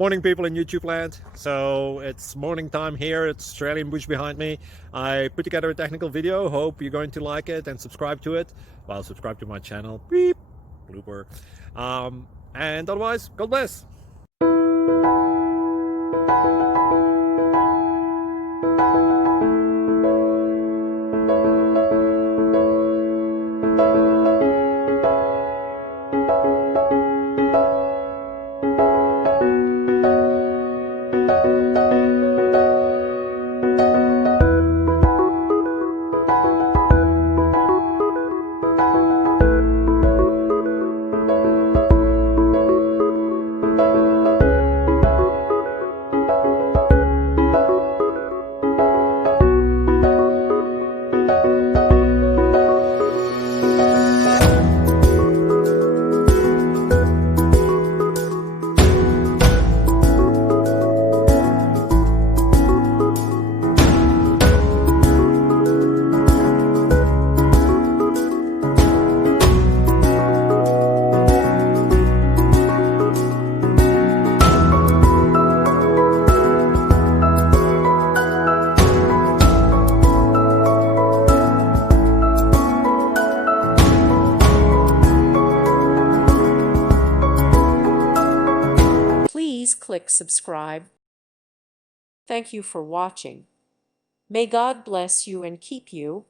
Morning, people in YouTube land. So it's morning time here. It's Australian bush behind me. I put together a technical video. Hope you're going to like it and subscribe to it. Well, subscribe to my channel. Beep. Blooper. And otherwise, God bless. Please click subscribe. Thank you for watching. May God bless you and keep you.